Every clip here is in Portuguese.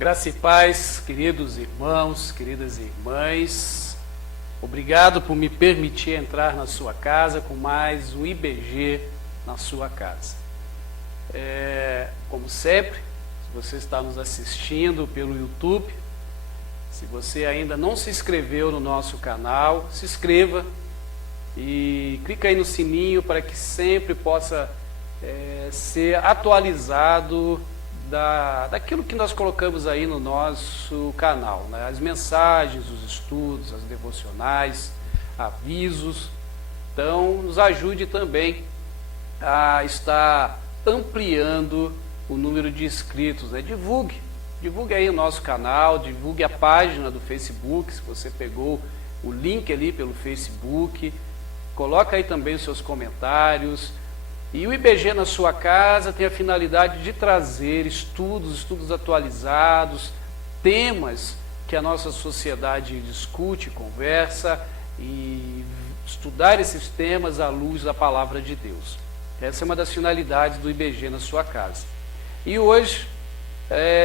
Graça e paz, queridos irmãos, queridas irmãs. Obrigado por me permitir entrar na sua casa com mais um IBG na sua casa. Como sempre, se você está nos assistindo pelo YouTube, se você ainda não se inscreveu no nosso canal, se inscreva e clica aí no sininho para que sempre possa ser atualizado daquilo que nós colocamos aí no nosso canal, né? As mensagens, os estudos, as devocionais, avisos. Então, nos ajude também a estar ampliando o número de inscritos, né? Divulgue aí o nosso canal, divulgue a página do Facebook, se você pegou o link ali pelo Facebook, coloca aí também os seus comentários. E o IBG na sua casa tem a finalidade de trazer estudos atualizados, temas que a nossa sociedade discute, conversa, e estudar esses temas à luz da palavra de Deus. Essa é uma das finalidades do IBG na sua casa. E hoje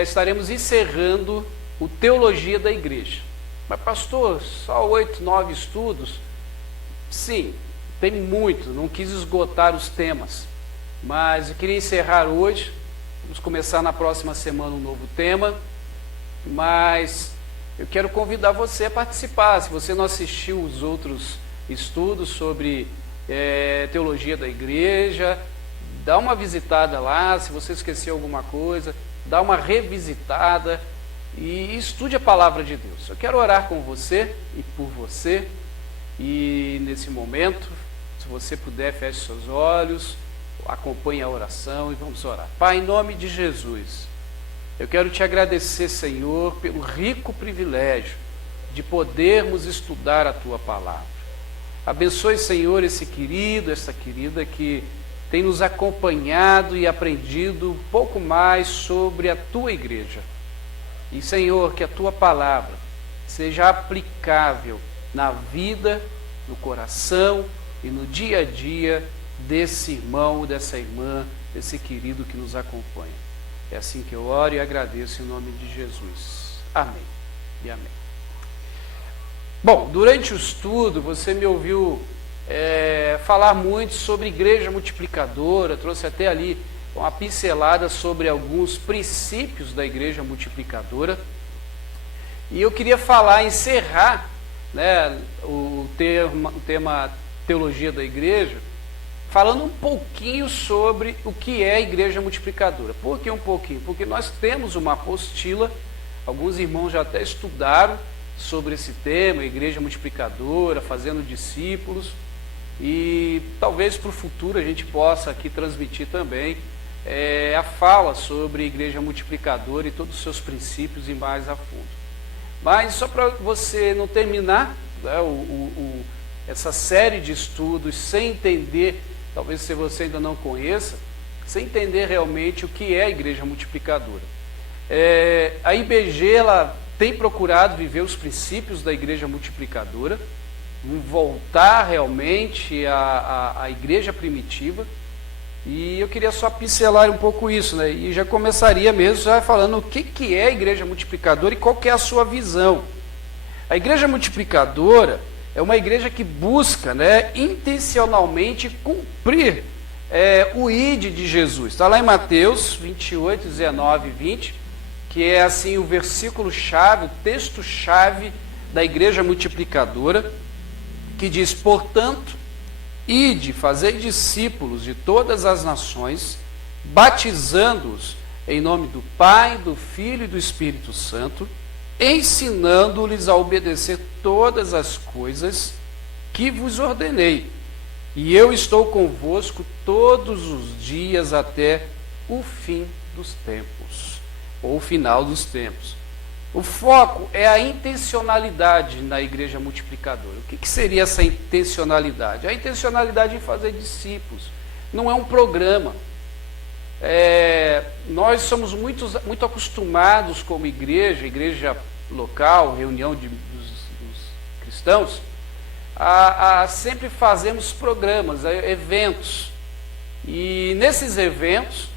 estaremos encerrando o Teologia da Igreja. Mas pastor, só 8, 9 estudos? Sim. Tem muito, não quis esgotar os temas, mas eu queria encerrar hoje. Vamos começar na próxima semana um novo tema, mas eu quero convidar você a participar. Se você não assistiu os outros estudos sobre teologia da igreja, dá uma visitada lá. Se você esqueceu alguma coisa, dá uma revisitada e estude a palavra de Deus. Eu quero orar com você e por você, e nesse momento, se você puder, feche seus olhos, acompanhe a oração e vamos orar. Pai, em nome de Jesus, eu quero te agradecer, Senhor, pelo rico privilégio de podermos estudar a Tua palavra. Abençoe, Senhor, esse querido, essa querida que tem nos acompanhado e aprendido um pouco mais sobre a Tua igreja. E, Senhor, que a Tua palavra seja aplicável na vida, no coração e no dia a dia desse irmão, dessa irmã, desse querido que nos acompanha. É assim que eu oro e agradeço em nome de Jesus. Amém e amém. Bom, durante o estudo você me ouviu falar muito sobre igreja multiplicadora, trouxe até ali uma pincelada sobre alguns princípios da igreja multiplicadora. E eu queria encerrar o tema Teologia da Igreja, falando um pouquinho sobre o que é a igreja multiplicadora. Por que um pouquinho? Porque nós temos uma apostila, alguns irmãos já até estudaram sobre esse tema, igreja multiplicadora, fazendo discípulos, e talvez para o futuro a gente possa aqui transmitir também a fala sobre igreja multiplicadora e todos os seus princípios e mais a fundo. Mas só para você não terminar essa série de estudos sem entender, talvez se você ainda não conheça, sem entender realmente o que é a igreja multiplicadora. A IBG ela tem procurado viver os princípios da igreja multiplicadora, voltar realmente à igreja primitiva, e eu queria só pincelar um pouco isso, né? E já começaria mesmo já falando o que é a igreja multiplicadora e qual que é a sua visão. A igreja multiplicadora é uma igreja que busca, intencionalmente cumprir o ID de Jesus. Está lá em Mateus 28, 19 e 20, que é assim o versículo-chave, o texto-chave da igreja multiplicadora, que diz: portanto, ide, fazei discípulos de todas as nações, batizando-os em nome do Pai, do Filho e do Espírito Santo, ensinando-lhes a obedecer todas as coisas que vos ordenei. E eu estou convosco todos os dias até o fim dos tempos, ou o final dos tempos. O foco é a intencionalidade na igreja multiplicadora. O que seria essa intencionalidade? A intencionalidade em fazer discípulos. Não é um programa. Nós somos muito acostumados como igreja local, reunião dos cristãos, a sempre fazermos programas, eventos. E nesses eventos,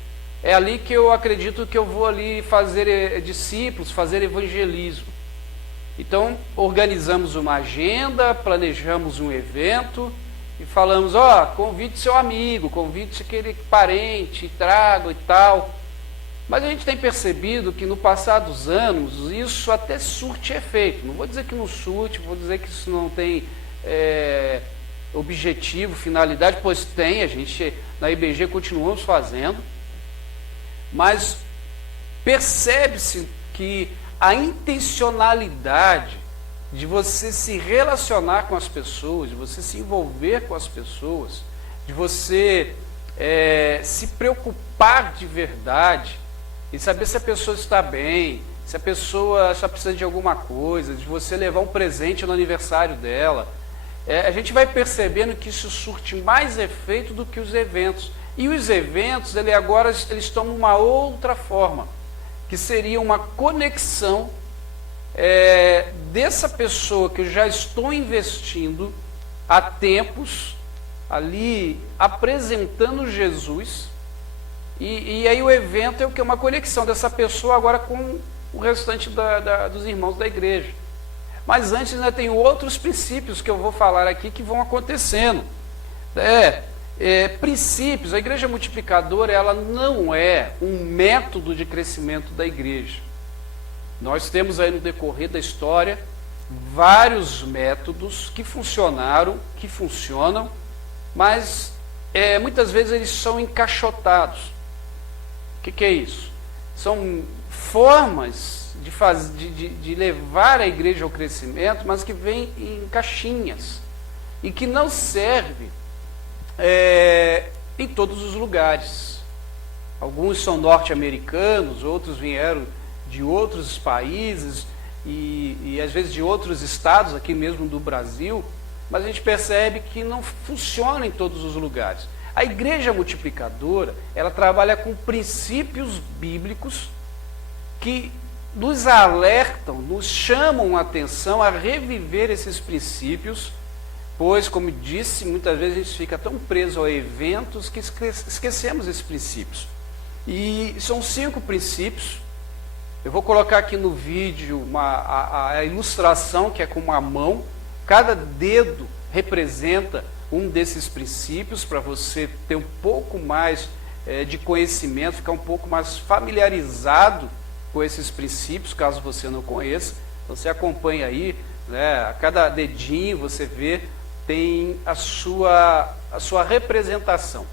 é ali que eu acredito que eu vou ali fazer discípulos, fazer evangelismo. Então, organizamos uma agenda, planejamos um evento e falamos, convide seu amigo, convide aquele parente, traga e tal. Mas a gente tem percebido que no passar dos anos, isso até surte efeito. Não vou dizer que não surte, vou dizer que isso não tem objetivo, finalidade, pois tem, a gente na IBG continuamos fazendo. Mas percebe-se que a intencionalidade de você se relacionar com as pessoas, de você se envolver com as pessoas, de você se preocupar de verdade e saber se a pessoa está bem, se a pessoa só precisa de alguma coisa, de você levar um presente no aniversário dela, a gente vai percebendo que isso surte mais efeito do que os eventos. E os eventos, agora eles tomam uma outra forma, que seria uma conexão dessa pessoa que eu já estou investindo há tempos, ali apresentando Jesus, e aí o evento é o que? Uma conexão dessa pessoa agora com o restante dos irmãos da igreja. Mas antes ainda tem outros princípios que eu vou falar aqui que vão acontecendo. Princípios, a igreja multiplicadora, ela não é um método de crescimento da igreja. Nós temos aí no decorrer da história vários métodos que funcionaram, que funcionam, mas muitas vezes eles são encaixotados. O que é isso? São formas de levar a igreja ao crescimento, mas que vêm em caixinhas e que não servem em todos os lugares. Alguns são norte-americanos, outros vieram de outros países e às vezes de outros estados, aqui mesmo do Brasil, mas a gente percebe que não funciona em todos os lugares. A igreja multiplicadora, ela trabalha com princípios bíblicos que nos alertam, nos chamam a atenção a reviver esses princípios, pois, como disse, muitas vezes a gente fica tão preso a eventos que esquecemos esses princípios. E são 5 princípios. Eu vou colocar aqui no vídeo a ilustração, que é com uma mão. Cada dedo representa um desses princípios, para você ter um pouco mais de conhecimento, ficar um pouco mais familiarizado com esses princípios, caso você não conheça. Então, você acompanha aí, a cada dedinho você vê, tem a sua representação.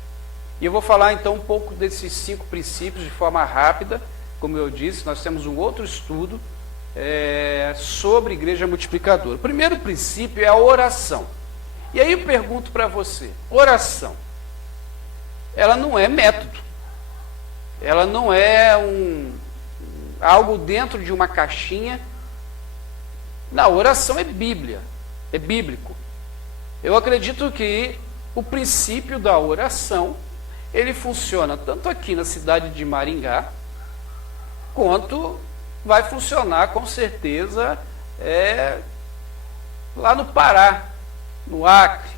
E eu vou falar então um pouco desses 5 princípios de forma rápida. Como eu disse, nós temos um outro estudo sobre igreja multiplicadora. O primeiro princípio é a oração. E aí eu pergunto para você, oração, ela não é método, ela não é algo dentro de uma caixinha. Não, oração é Bíblia, é bíblico. Eu acredito que o princípio da oração, ele funciona tanto aqui na cidade de Maringá, quanto vai funcionar com certeza lá no Pará, no Acre,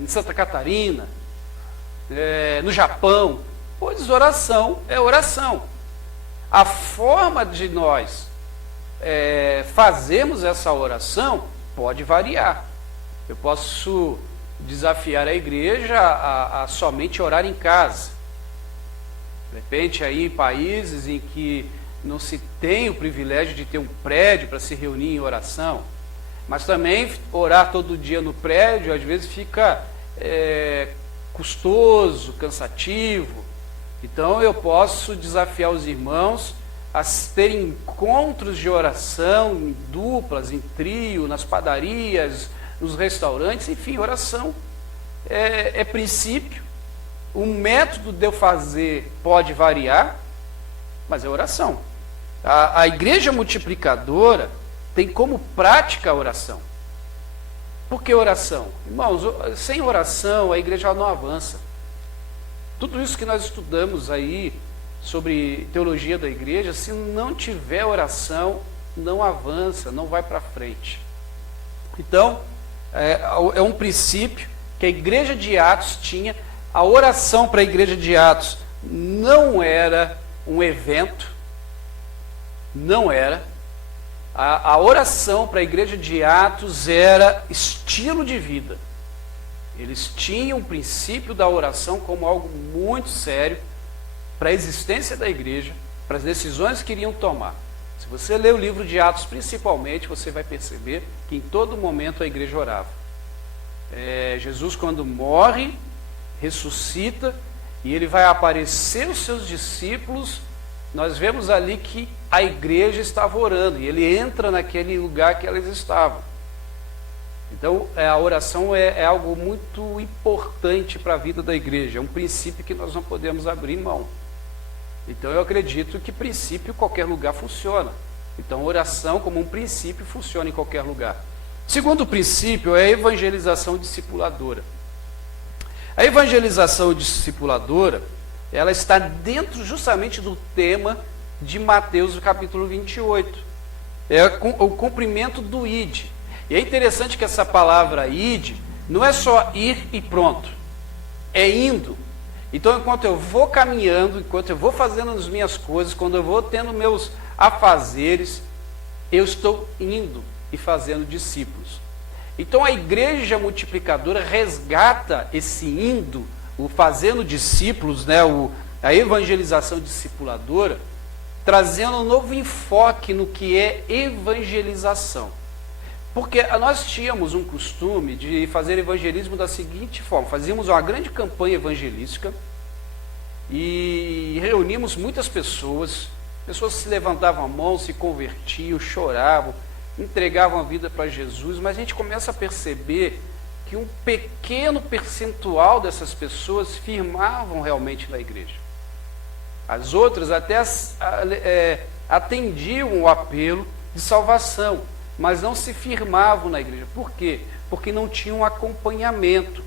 em Santa Catarina, no Japão, pois oração é oração. A forma de nós fazermos essa oração pode variar. Eu posso desafiar a igreja a somente orar em casa. De repente, aí em países em que não se tem o privilégio de ter um prédio para se reunir em oração, mas também orar todo dia no prédio, às vezes fica custoso, cansativo. Então, eu posso desafiar os irmãos a terem encontros de oração em duplas, em trio, nas padarias, nos restaurantes, enfim, oração é princípio. O método de eu fazer pode variar, mas é oração. A igreja multiplicadora tem como prática a oração. Por que oração? Irmãos, sem oração a igreja não avança. Tudo isso que nós estudamos aí sobre teologia da igreja, se não tiver oração, não avança, não vai para frente. Então, é um princípio que a igreja de Atos tinha. a oração para a igreja de Atos não era um evento, não era. A oração para a igreja de Atos era estilo de vida. Eles tinham o princípio da oração como algo muito sério para a existência da igreja, para as decisões que iriam tomar. Se você ler o livro de Atos principalmente, você vai perceber que em todo momento a igreja orava. Jesus, quando morre, ressuscita e ele vai aparecer aos seus discípulos. Nós vemos ali que a igreja estava orando e ele entra naquele lugar que elas estavam. Então, a oração é algo muito importante para a vida da igreja, é um princípio que nós não podemos abrir mão. Então, eu acredito que princípio em qualquer lugar funciona. Então, oração como um princípio funciona em qualquer lugar. Segundo princípio é a evangelização discipuladora. A evangelização discipuladora, ela está dentro justamente do tema de Mateus capítulo 28. É o cumprimento do id. E é interessante que essa palavra id não é só ir e pronto. É indo. Então, enquanto eu vou caminhando, enquanto eu vou fazendo as minhas coisas, quando eu vou tendo meus afazeres, eu estou indo e fazendo discípulos. Então, a igreja multiplicadora resgata esse indo, o fazendo discípulos, né, a evangelização discipuladora, trazendo um novo enfoque no que é evangelização. Porque nós tínhamos um costume de fazer evangelismo da seguinte forma: fazíamos uma grande campanha evangelística e reunimos muitas pessoas se levantavam a mão, se convertiam, choravam, entregavam a vida para Jesus, mas a gente começa a perceber que um pequeno percentual dessas pessoas firmavam realmente na igreja. As outras até atendiam o apelo de salvação, mas não se firmavam na igreja. Por quê? Porque não tinham um acompanhamento.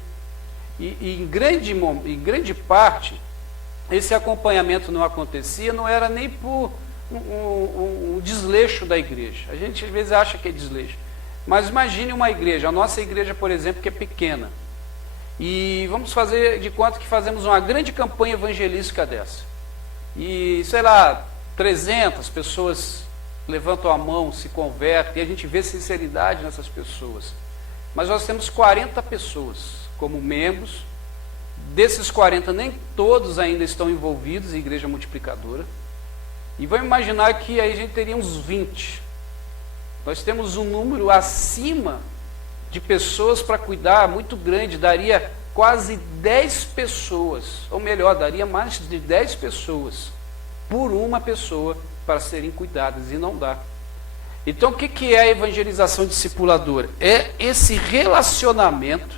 E em grande parte, esse acompanhamento não acontecia, não era nem por um desleixo da igreja. A gente às vezes acha que é desleixo. Mas imagine uma igreja, a nossa igreja, por exemplo, que é pequena. E vamos fazer de conta que fazemos uma grande campanha evangelística dessa. E, sei lá, 300 pessoas levantam a mão, se convertem, e a gente vê sinceridade nessas pessoas. Mas nós temos 40 pessoas como membros. Desses 40, nem todos ainda estão envolvidos em igreja multiplicadora. E vamos imaginar que aí a gente teria uns 20. Nós temos um número acima de pessoas para cuidar muito grande, daria quase 10 pessoas, ou melhor, daria mais de 10 pessoas por uma pessoa para serem cuidadas, e não dá. Então, o que é a evangelização discipuladora? É esse relacionamento,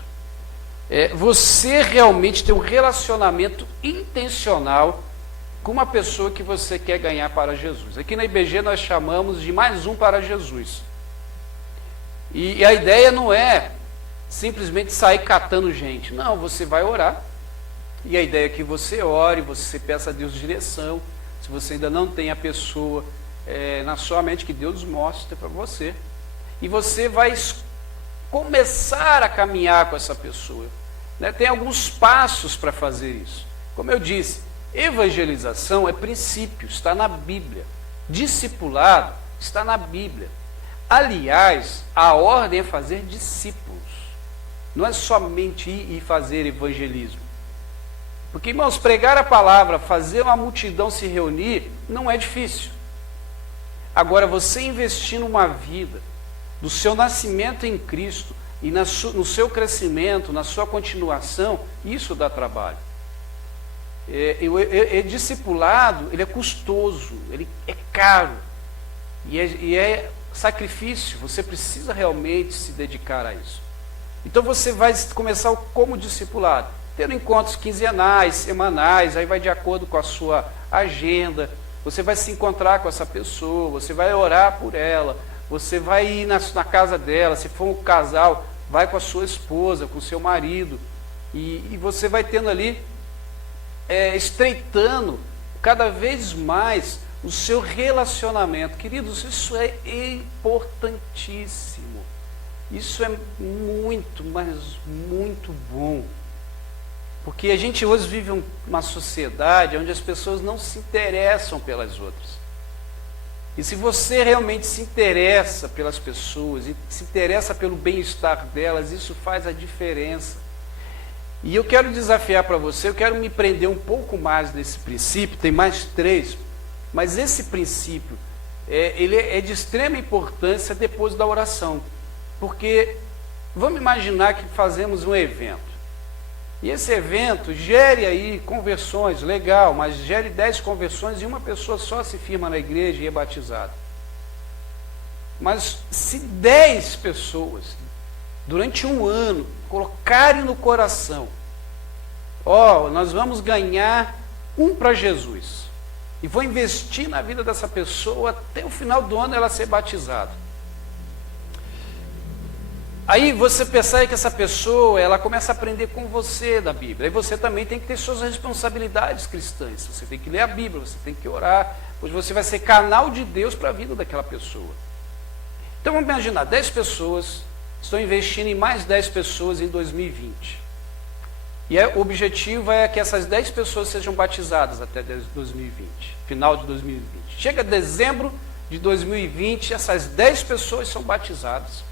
você realmente ter um relacionamento intencional com uma pessoa que você quer ganhar para Jesus. Aqui na IBG nós chamamos de mais um para Jesus. E a ideia não é simplesmente sair catando gente. Não, você vai orar. E a ideia é que você ore, você peça a Deus direção. Se você ainda não tem a pessoa na sua mente, que Deus mostre para você. E você vai começar a caminhar com essa pessoa. Né? Tem alguns passos para fazer isso. Como eu disse, evangelização é princípio, está na Bíblia. Discipulado está na Bíblia. Aliás, a ordem é fazer discípulos. Não é somente ir e fazer evangelismo. Porque, irmãos, pregar a palavra, fazer uma multidão se reunir, não é difícil. Agora, você investir numa vida, do seu nascimento em Cristo, e no seu crescimento, na sua continuação, isso dá trabalho. Discipulado, ele é custoso, ele é caro, e é sacrifício, você precisa realmente se dedicar a isso. Então você vai começar como discipulado, tendo encontros quinzenais, semanais, aí vai de acordo com a sua agenda, você vai se encontrar com essa pessoa, você vai orar por ela, você vai ir na casa dela, se for um casal, vai com a sua esposa, com o seu marido, e você vai tendo ali, estreitando cada vez mais o seu relacionamento. Queridos, isso é importantíssimo. Isso é muito, mas muito bom. Porque a gente hoje vive uma sociedade onde as pessoas não se interessam pelas outras. E se você realmente se interessa pelas pessoas e se interessa pelo bem-estar delas, isso faz a diferença. E eu quero desafiar para você, eu quero me prender um pouco mais nesse princípio, tem mais 3, mas esse princípio, ele é de extrema importância depois da oração. Porque vamos imaginar que fazemos um evento. E esse evento gere aí conversões, legal, mas gere 10 conversões e uma pessoa só se firma na igreja e é batizada. Mas se 10 pessoas, durante um ano, colocarem no coração, nós vamos ganhar um para Jesus, e vou investir na vida dessa pessoa até o final do ano ela ser batizada. Aí você percebe que essa pessoa, ela começa a aprender com você da Bíblia. Aí você também tem que ter suas responsabilidades cristãs. Você tem que ler a Bíblia, você tem que orar, pois você vai ser canal de Deus para a vida daquela pessoa. Então vamos imaginar, 10 pessoas estão investindo em mais 10 pessoas em 2020. E o objetivo é que essas 10 pessoas sejam batizadas até 2020, final de 2020. Chega dezembro de 2020, essas 10 pessoas são batizadas.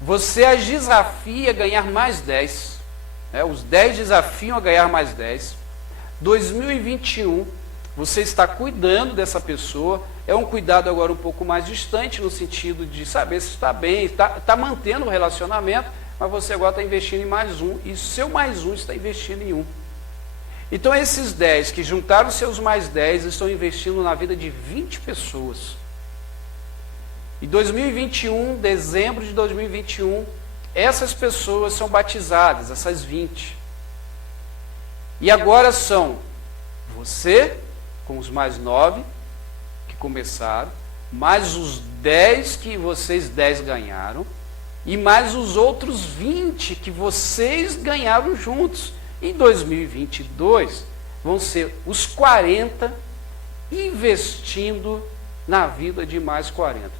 Você as desafia a ganhar mais 10. Os 10 desafiam a ganhar mais 10. 2021, você está cuidando dessa pessoa. É um cuidado agora um pouco mais distante, no sentido de saber se está bem, está mantendo o relacionamento, mas você agora está investindo em mais um, e seu mais um está investindo em um. Então esses 10 que juntaram seus mais 10 estão investindo na vida de 20 pessoas. Em 2021, dezembro de 2021, essas pessoas são batizadas, essas 20. E agora são você, com os mais 9 que começaram, mais os 10 que vocês 10 ganharam, e mais os outros 20 que vocês ganharam juntos. Em 2022, vão ser os 40 investindo na vida de mais 40.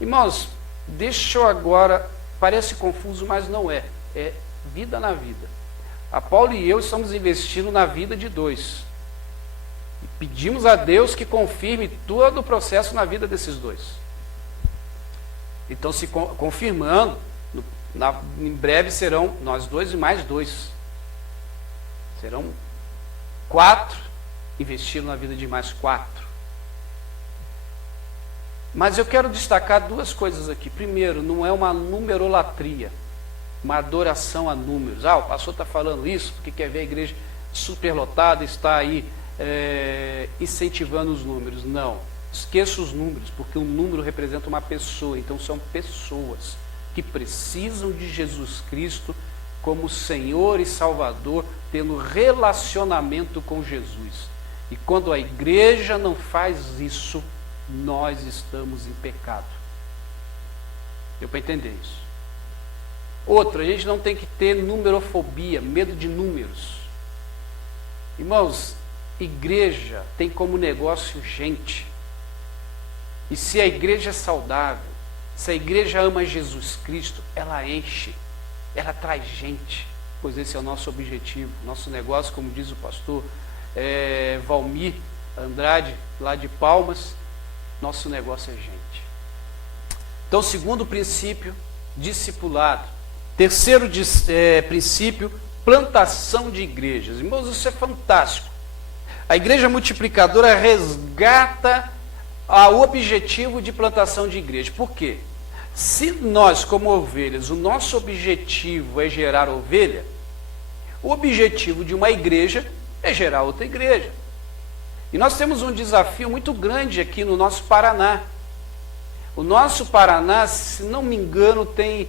Irmãos, deixa eu agora, parece confuso, mas não é. É vida na vida. A Paulo e eu estamos investindo na vida de 2. E pedimos a Deus que confirme todo o processo na vida desses 2. Então, se confirmando, em breve serão nós 2 e mais 2. Serão 4 investindo na vida de mais 4. Mas eu quero destacar 2 coisas aqui. Primeiro, não é uma numerolatria, uma adoração a números. O pastor está falando isso porque quer ver a igreja superlotada, está aí incentivando os números. Não, esqueça os números, porque um número representa uma pessoa. Então são pessoas que precisam de Jesus Cristo como Senhor e Salvador, tendo relacionamento com Jesus. E quando a igreja não faz isso, nós estamos em pecado. Deu para entender isso? Outra, a gente não tem que ter numerofobia, medo de números. Irmãos, igreja tem como negócio gente. E se a igreja é saudável, se a igreja ama Jesus Cristo, ela enche, ela traz gente, pois esse é o nosso objetivo. Nosso negócio, como diz o pastor Valmir Andrade, lá de Palmas, nosso negócio é gente. Então, segundo princípio, discipulado. Terceiro princípio, plantação de igrejas. Irmãos, isso é fantástico. A igreja multiplicadora resgata o objetivo de plantação de igreja. Por quê? Se nós, como ovelhas, o nosso objetivo é gerar ovelha, o objetivo de uma igreja é gerar outra igreja. E nós temos um desafio muito grande aqui no nosso Paraná. O nosso Paraná, se não me engano, tem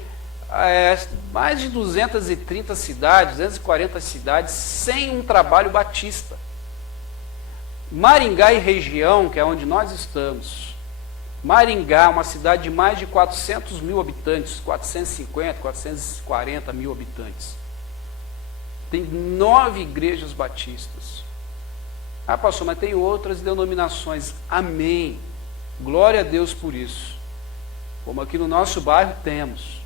mais de 230 cidades, 240 cidades, sem um trabalho batista. Maringá e região, que é onde nós estamos. Maringá, uma cidade de mais de 400 mil habitantes, 450, 440 mil habitantes. Tem 9 igrejas batistas. Pastor, mas tem outras denominações. Amém. Glória a Deus por isso. Como aqui no nosso bairro temos.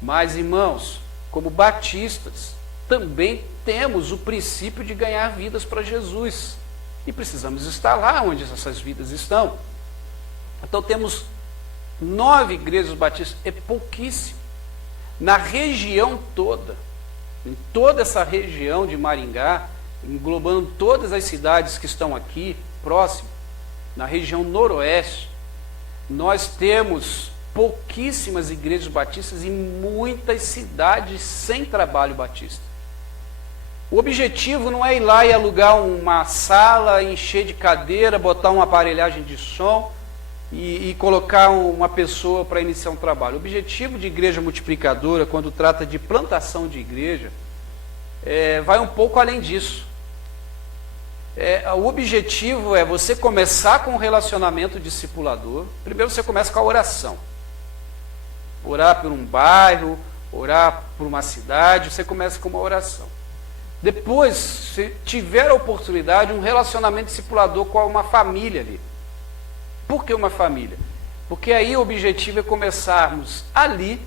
Mas, irmãos, como batistas, também temos o princípio de ganhar vidas para Jesus. E precisamos estar lá onde essas vidas estão. Então temos 9 igrejas batistas, é pouquíssimo. Na região toda, em toda essa região de Maringá, englobando todas as cidades que estão aqui, próximo, na região noroeste, nós temos pouquíssimas igrejas batistas e muitas cidades sem trabalho batista. O objetivo não é ir lá e alugar uma sala, encher de cadeira, botar uma aparelhagem de som e colocar uma pessoa para iniciar um trabalho. O objetivo de igreja multiplicadora, quando trata de plantação de igreja, vai um pouco além disso. O objetivo é você começar com um relacionamento discipulador. Primeiro você começa com a oração. Orar por um bairro, orar por uma cidade, você começa com uma oração. Depois, se tiver a oportunidade, um relacionamento discipulador com uma família ali. Por que uma família? Porque aí o objetivo é começarmos ali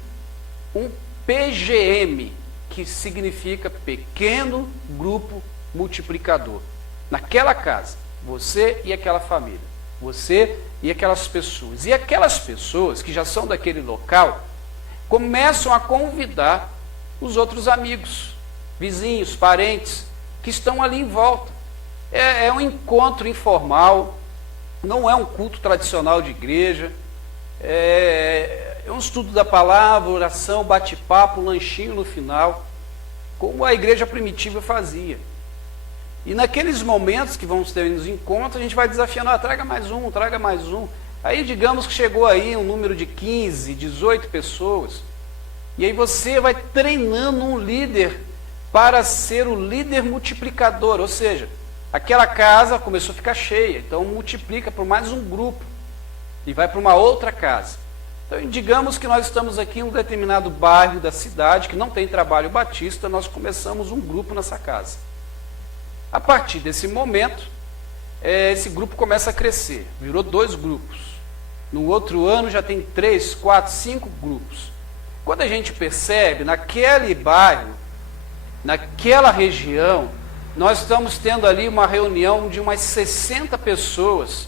um PGM, que significa Pequeno Grupo Multiplicador. Naquela casa, você e aquela família, você e aquelas pessoas. E aquelas pessoas que já são daquele local, começam a convidar os outros amigos, vizinhos, parentes, que estão ali em volta. É um encontro informal, não é um culto tradicional de igreja, é um estudo da palavra, oração, bate-papo, lanchinho no final, como a igreja primitiva fazia. E naqueles momentos que vamos ter nos encontros, a gente vai desafiando, traga mais um, traga mais um. Aí digamos que chegou aí um número de 15, 18 pessoas, e aí você vai treinando um líder para ser o líder multiplicador, ou seja, aquela casa começou a ficar cheia, então multiplica por mais um grupo e vai para uma outra casa. Então, digamos que nós estamos aqui em um determinado bairro da cidade que não tem trabalho batista, nós começamos um grupo nessa casa. A partir desse momento, esse grupo começa a crescer, virou 2 grupos. No outro ano já tem 3, 4, 5 grupos. Quando a gente percebe, naquele bairro, naquela região, nós estamos tendo ali uma reunião de umas 60 pessoas,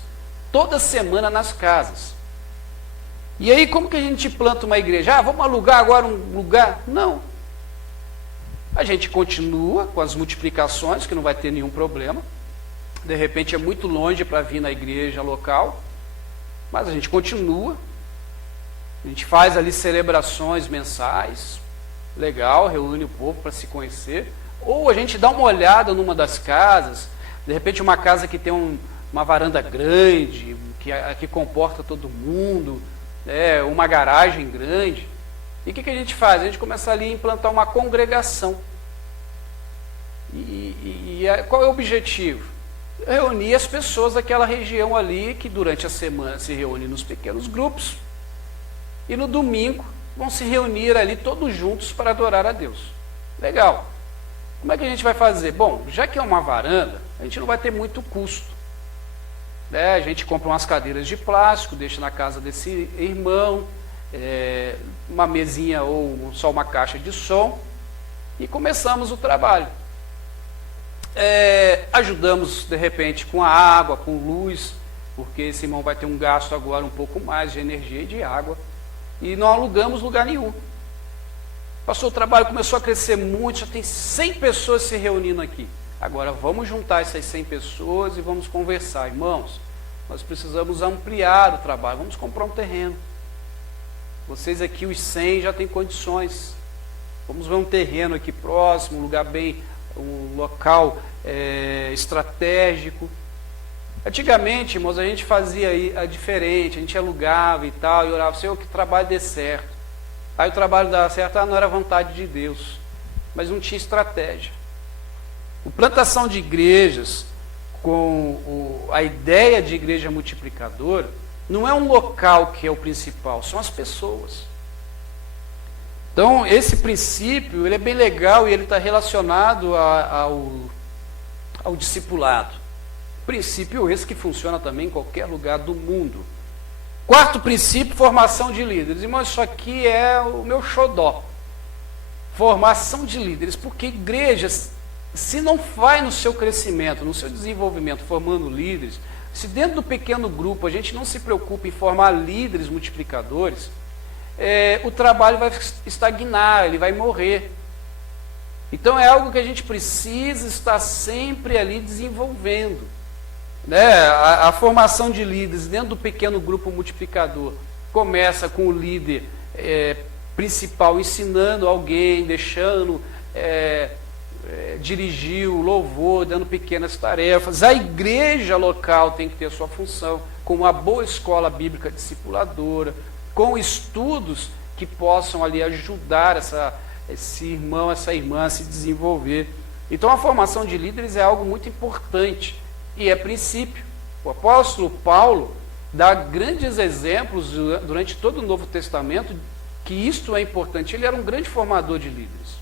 toda semana nas casas. E aí, como que a gente planta uma igreja? Vamos alugar agora um lugar? Não. A gente continua com as multiplicações, que não vai ter nenhum problema. De repente é muito longe para vir na igreja local, mas a gente continua. A gente faz ali celebrações mensais, legal, reúne o povo para se conhecer. Ou a gente dá uma olhada numa das casas, de repente uma casa que tem uma varanda grande, que comporta todo mundo, uma garagem grande. E o que a gente faz? A gente começa ali a implantar uma congregação. Qual é o objetivo? Reunir as pessoas daquela região ali, que durante a semana se reúnem nos pequenos grupos, e no domingo vão se reunir ali todos juntos para adorar a Deus. Legal. Como é que a gente vai fazer? Bom, já que é uma varanda, a gente não vai ter muito custo. A gente compra umas cadeiras de plástico, deixa na casa desse irmão, uma mesinha ou só uma caixa de som, e começamos o trabalho. Ajudamos, de repente, com a água, com luz, porque esse irmão vai ter um gasto agora um pouco mais de energia e de água, e não alugamos lugar nenhum. Passou o trabalho, começou a crescer muito, já tem 100 pessoas se reunindo aqui. Agora vamos juntar essas 100 pessoas e vamos conversar. Irmãos, nós precisamos ampliar o trabalho, vamos comprar um terreno. Vocês aqui, os 100, já têm condições. Vamos ver um terreno aqui próximo, um local estratégico. Antigamente, irmãos, a gente fazia diferente, a gente alugava e tal, e orava, Senhor, que o trabalho dê certo. Aí o trabalho dava certo, não era vontade de Deus, mas não tinha estratégia. A plantação de igrejas, com a ideia de igreja multiplicadora, não é um local que é o principal, são as pessoas. Então, esse princípio, ele é bem legal e ele está relacionado ao discipulado. Princípio esse que funciona também em qualquer lugar do mundo. Quarto princípio, formação de líderes. Irmãos, isso aqui é o meu xodó. formação de líderes, porque igrejas, se não vai no seu crescimento, no seu desenvolvimento, formando líderes, se dentro do pequeno grupo a gente não se preocupa em formar líderes multiplicadores, o trabalho vai estagnar, ele vai morrer. Então é algo que a gente precisa estar sempre ali desenvolvendo. Né? A formação de líderes dentro do pequeno grupo multiplicador começa com o líder principal ensinando alguém, deixando dirigir o louvor, dando pequenas tarefas. A igreja local tem que ter a sua função, com uma boa escola bíblica discipuladora, com estudos que possam ali ajudar esse irmão, essa irmã a se desenvolver. Então a formação de líderes é algo muito importante e é princípio. O apóstolo Paulo dá grandes exemplos durante todo o Novo Testamento que isto é importante. Ele era um grande formador de líderes.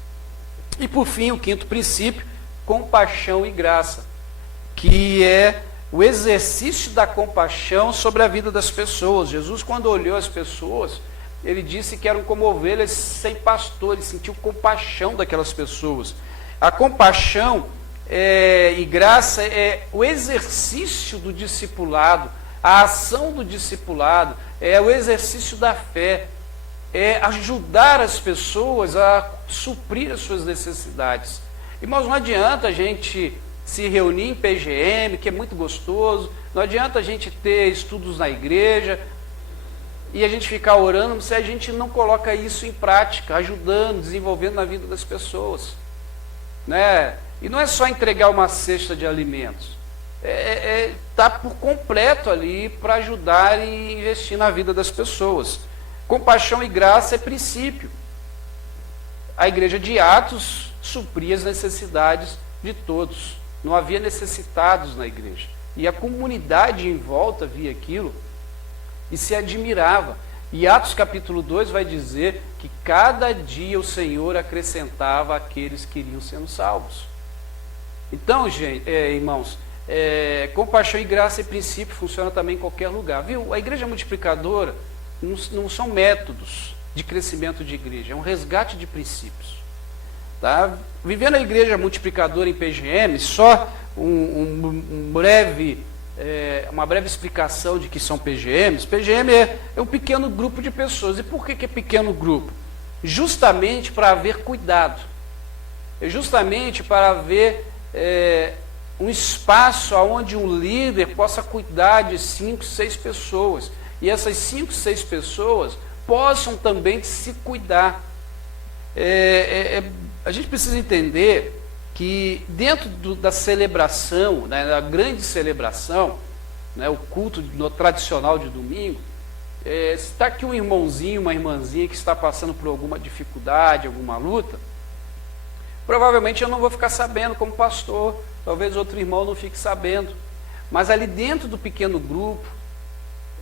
E por fim, o quinto princípio, compaixão e graça, que é o exercício da compaixão sobre a vida das pessoas. Jesus, quando olhou as pessoas, ele disse que eram como ovelhas sem pastor, ele sentiu compaixão daquelas pessoas. A compaixão e graça é o exercício do discipulado, a ação do discipulado, é o exercício da fé, é ajudar as pessoas a suprir as suas necessidades. Irmãos, não adianta a gente se reunir em PGM, que é muito gostoso, não adianta a gente ter estudos na igreja e a gente ficar orando se a gente não coloca isso em prática, ajudando, desenvolvendo na vida das pessoas. Né? E não é só entregar uma cesta de alimentos, tá por completo ali para ajudar e investir na vida das pessoas. Compaixão e graça é princípio. A igreja de Atos supria as necessidades de todos. Não havia necessitados na igreja. E a comunidade em volta via aquilo e se admirava. E Atos capítulo 2 vai dizer que cada dia o Senhor acrescentava aqueles que iriam sendo salvos. Então, gente, irmãos, compaixão e graça e princípio funciona também em qualquer lugar. Viu? A igreja multiplicadora não são métodos de crescimento de igreja, é um resgate de princípios. Tá? Vivendo a igreja multiplicadora em PGM, só uma breve explicação de que são PGMs. PGM é um pequeno grupo de pessoas. E por que é pequeno grupo? Justamente para haver cuidado. É justamente para haver um espaço onde um líder possa cuidar de 5, 6 pessoas. E essas 5, 6 pessoas possam também se cuidar. A gente precisa entender que dentro da celebração, né, da grande celebração, né, o culto tradicional de domingo, se está aqui um irmãozinho, uma irmãzinha que está passando por alguma dificuldade, alguma luta, provavelmente eu não vou ficar sabendo como pastor, talvez outro irmão não fique sabendo, mas ali dentro do pequeno grupo,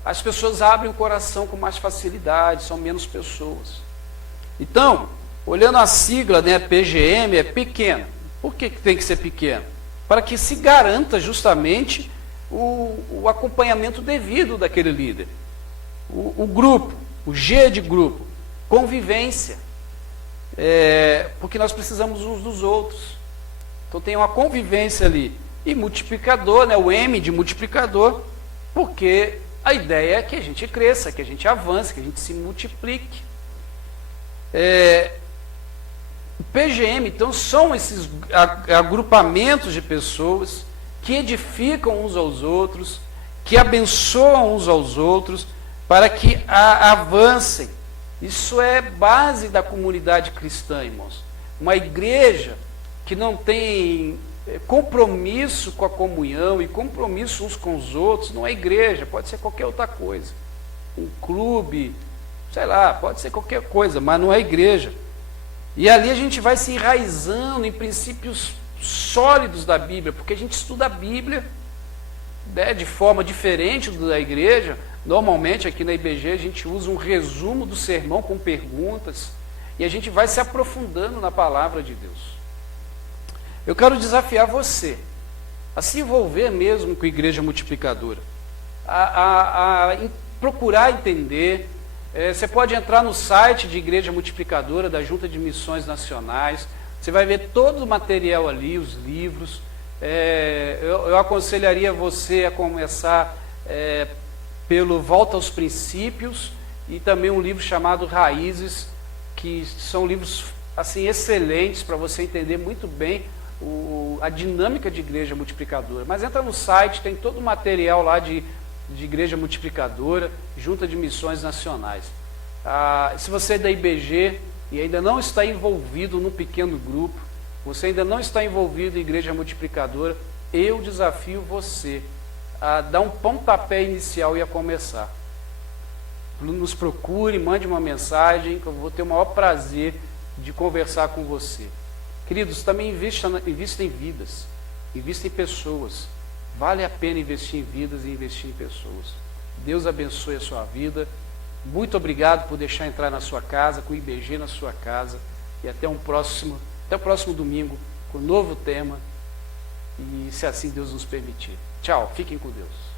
as pessoas abrem o coração com mais facilidade, são menos pessoas. Então, olhando a sigla, né, PGM, é pequeno. Por que tem que ser pequeno? Para que se garanta justamente o acompanhamento devido daquele líder. O grupo, o G de grupo, convivência. Porque nós precisamos uns dos outros. Então tem uma convivência ali. E multiplicador, né, o M de multiplicador, porque a ideia é que a gente cresça, que a gente avance, que a gente se multiplique. O PGM, então, são esses agrupamentos de pessoas que edificam uns aos outros, que abençoam uns aos outros, para que avancem. Isso é base da comunidade cristã, irmãos. Uma igreja que não tem compromisso com a comunhão e compromisso uns com os outros, não é igreja, pode ser qualquer outra coisa. Um clube, sei lá, pode ser qualquer coisa, mas não é igreja. E ali a gente vai se enraizando em princípios sólidos da Bíblia, porque a gente estuda a Bíblia, né, de forma diferente da igreja. Normalmente aqui na IBG a gente usa um resumo do sermão com perguntas, e a gente vai se aprofundando na palavra de Deus. Eu quero desafiar você a se envolver mesmo com a igreja multiplicadora, a procurar entender Você pode entrar no site de Igreja Multiplicadora, da Junta de Missões Nacionais. Você vai ver todo o material ali, os livros. Eu aconselharia você a começar pelo Volta aos Princípios e também um livro chamado Raízes, que são livros assim excelentes para você entender muito bem a dinâmica de Igreja Multiplicadora. Mas entra no site, tem todo o material lá de Igreja Multiplicadora, Junta de Missões Nacionais. Se você é da IBG e ainda não está envolvido num pequeno grupo, você ainda não está envolvido em Igreja Multiplicadora, eu desafio você a dar um pontapé inicial e a começar. Nos procure, mande uma mensagem, que eu vou ter o maior prazer de conversar com você. Queridos, também invista em vidas, invista em pessoas. Vale a pena investir em vidas e investir em pessoas. Deus abençoe a sua vida. Muito obrigado por deixar entrar na sua casa, com o IBG na sua casa. E até o próximo domingo, com um novo tema. E se assim Deus nos permitir. Tchau, fiquem com Deus.